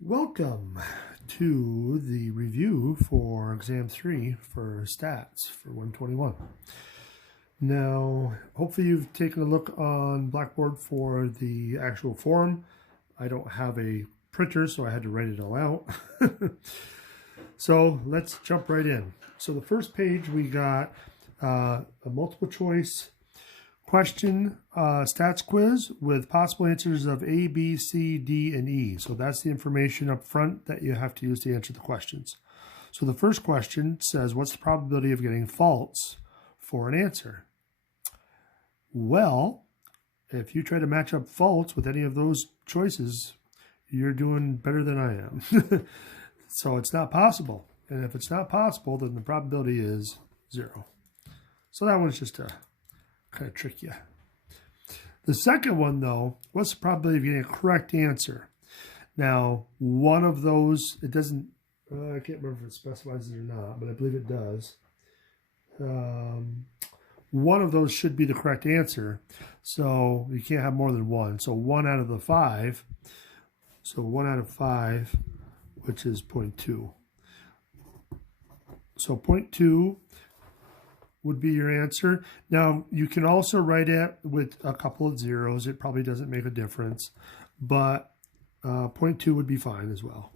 Welcome to the review for exam 3 for stats for 121. Now, hopefully you've taken a look on Blackboard for the actual form. I don't have a printer, so I had to write it all out. So let's jump right in. So the first page, we got a multiple choice question stats quiz with possible answers of A, B, C, D, and E. So that's the information up front that you have to use to answer the questions. So the first question says, what's the probability of getting false for an answer? Well, if you try to match up false with any of those choices, you're doing better than I am. So it's not possible. And if it's not possible, then the probability is 0. So that one's just a kind of trick you. The second one, though, what's the probability of getting a correct answer? Now, one of those, it doesn't, I can't remember if it specifies it or not, but I believe it does. One of those should be the correct answer. So you can't have more than one. So 1 out of the 5. So 1 out of 5, which is 0.2. So 0.2 would be your answer. Now, you can also write it with a couple of zeros. It probably doesn't make a difference, but 0.2 would be fine as well.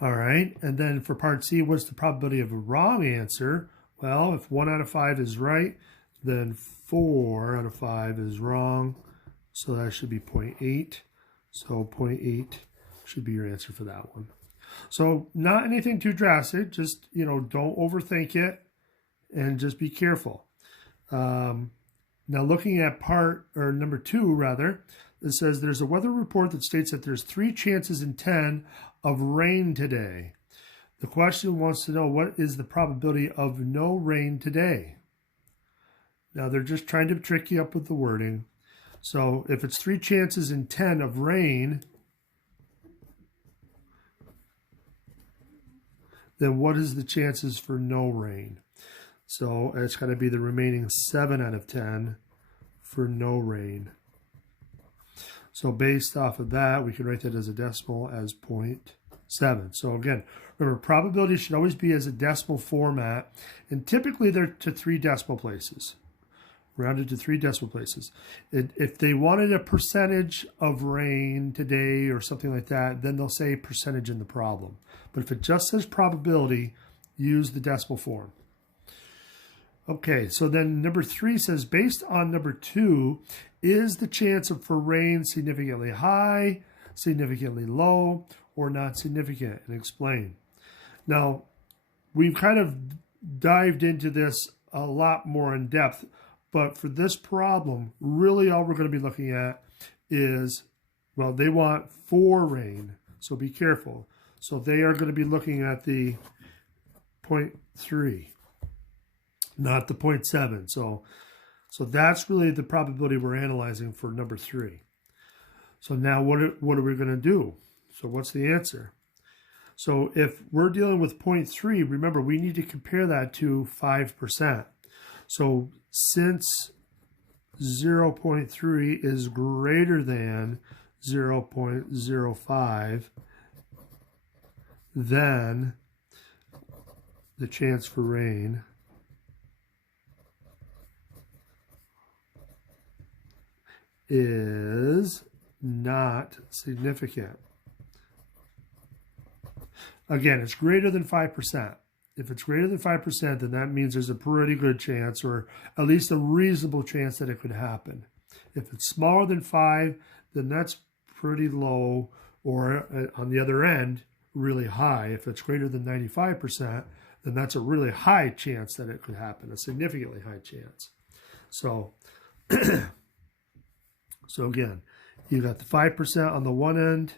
All right, and then for part C, what's the probability of a wrong answer? Well, if 1 out of 5 is right, then 4 out of 5 is wrong, so that should be 0.8. So 0.8 should be your answer for that one. So not anything too drastic, just, don't overthink it and just be careful. Now looking at number 2 rather, it says there's a weather report that states that there's 3 chances in 10 of rain today. The question wants to know, what is the probability of no rain today? Now they're just trying to trick you up with the wording. So if it's 3 chances in 10 of rain, then what is the chances for no rain? So it's going to be the remaining 7 out of 10 for no rain. So based off of that, we can write that as a decimal as 0.7. So again, remember, probability should always be as a decimal format, and typically they're to 3 decimal places, rounded to 3 decimal places. If they wanted a percentage of rain today or something like that, then they'll say percentage in the problem. But if it just says probability, use the decimal form. Okay, so then number 3 says, based on number 2, is the chance for rain significantly high, significantly low, or not significant? And explain. Now, we've kind of dived into this a lot more in depth, but for this problem, really all we're going to be looking at is, well, they want for rain, so be careful. So they are going to be looking at the 0.3, not the 0.7. So that's really the probability we're analyzing for number 3. So now what are we going to do? So what's the answer? So if we're dealing with 0.3, remember, we need to compare that to 5%. So since 0.3 is greater than 0.05, then the chance for rain is not significant. Again, it's greater than 5%. If it's greater than 5%, then that means there's a pretty good chance, or at least a reasonable chance, that it could happen. If it's smaller than 5, then that's pretty low, or on the other end, really high. If it's greater than 95%, then that's a really high chance that it could happen, a significantly high chance. So, so again, you got the 5% on the one end,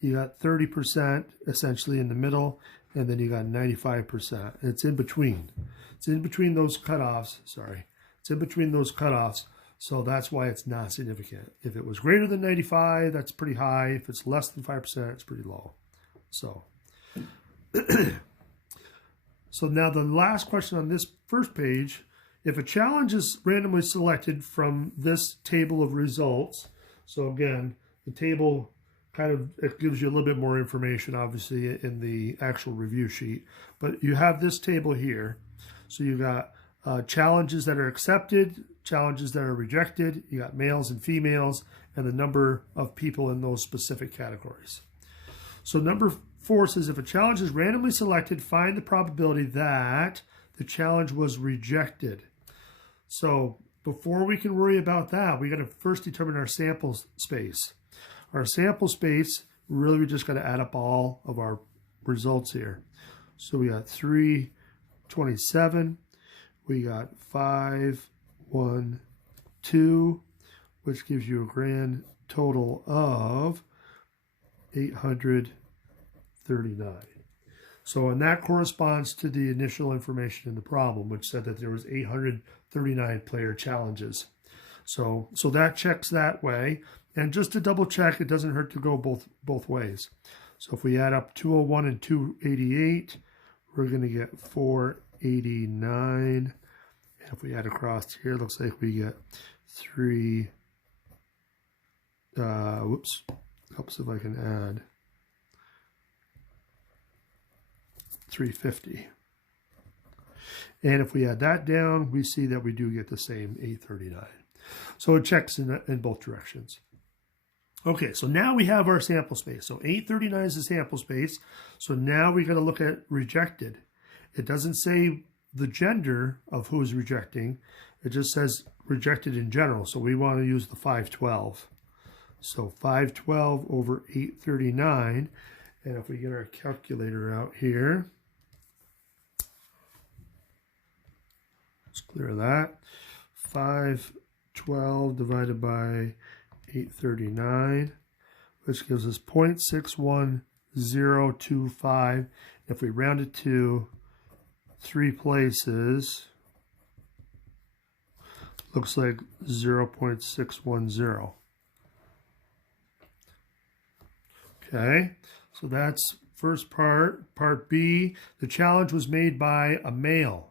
you got 30% essentially in the middle, and then you got 95%. It's in between. It's in between those cutoffs. Sorry. It's in between those cutoffs. So that's why it's not significant. If it was greater than 95, that's pretty high. If it's less than 5%, it's pretty low. So, so now the last question on this first page, if a challenge is randomly selected from this table of results, so again, the table it gives you a little bit more information, obviously, in the actual review sheet. But you have this table here. So you got challenges that are accepted, challenges that are rejected. You got males and females, and the number of people in those specific categories. So number 4 says, if a challenge is randomly selected, find the probability that the challenge was rejected. So before we can worry about that, we got to first determine our sample space. Our sample space, really, we just got to add up all of our results here. So we got 327, we got 512, which gives you a grand total of 839. So, and that corresponds to the initial information in the problem, which said that there was 839 player challenges. So that checks that way. And just to double check, it doesn't hurt to go both ways. So if we add up 201 and 288, we're going to get 489. And if we add across here, it looks like we get 3. Whoops. Helps if I can add 350. And if we add that down, we see that we do get the same 839. So it checks in both directions. Okay, so now we have our sample space. So 839 is the sample space. So now we got to look at rejected. It doesn't say the gender of who is rejecting. It just says rejected in general. So we want to use the 512. So 512 over 839. And if we get our calculator out here, let's clear that. 512 divided by 839, which gives us 0.61025. If we round it to 3 places, looks like 0.610. Okay, so that's first part. Part B, the challenge was made by a male.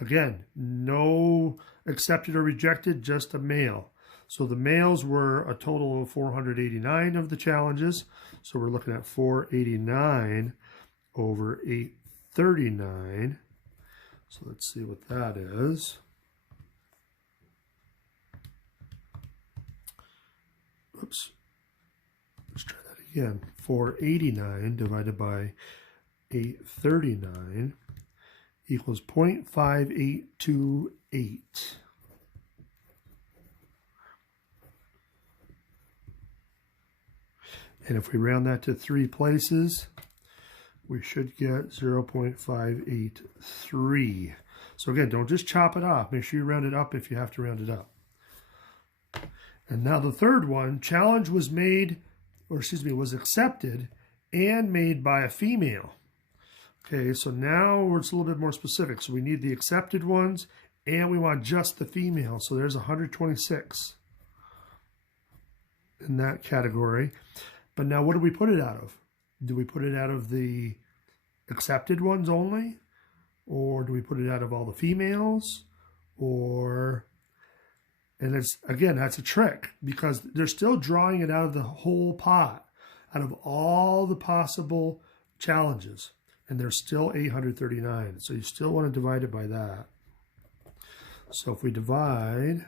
Again, no accepted or rejected, just a male. So the males were a total of 489 of the challenges. So we're looking at 489 over 839. So let's see what that is. Oops. Let's try that again. 489 divided by 839 equals 0.5828. And if we round that to 3 places, we should get 0.583. So again, don't just chop it off. Make sure you round it up if you have to round it up. And now the third one, challenge was made, or excuse me, was accepted and made by a female. Okay, so now it's a little bit more specific. So we need the accepted ones and we want just the female. So there's 126 in that category. But now what do we put it out of? Do we put it out of the accepted ones only? Or do we put it out of all the females? Or, and it's, again, that's a trick because they're still drawing it out of the whole pot, out of all the possible challenges. And there's still 839. So you still want to divide it by that. So if we divide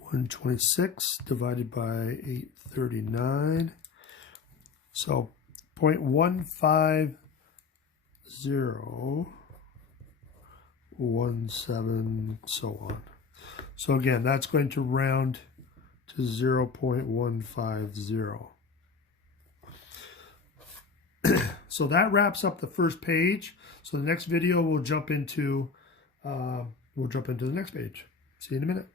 126 divided by 839, so 0.15017, so on. So again, that's going to round to 0.150. So that wraps up the first page. So the next video we'll jump into the next page. See you in a minute.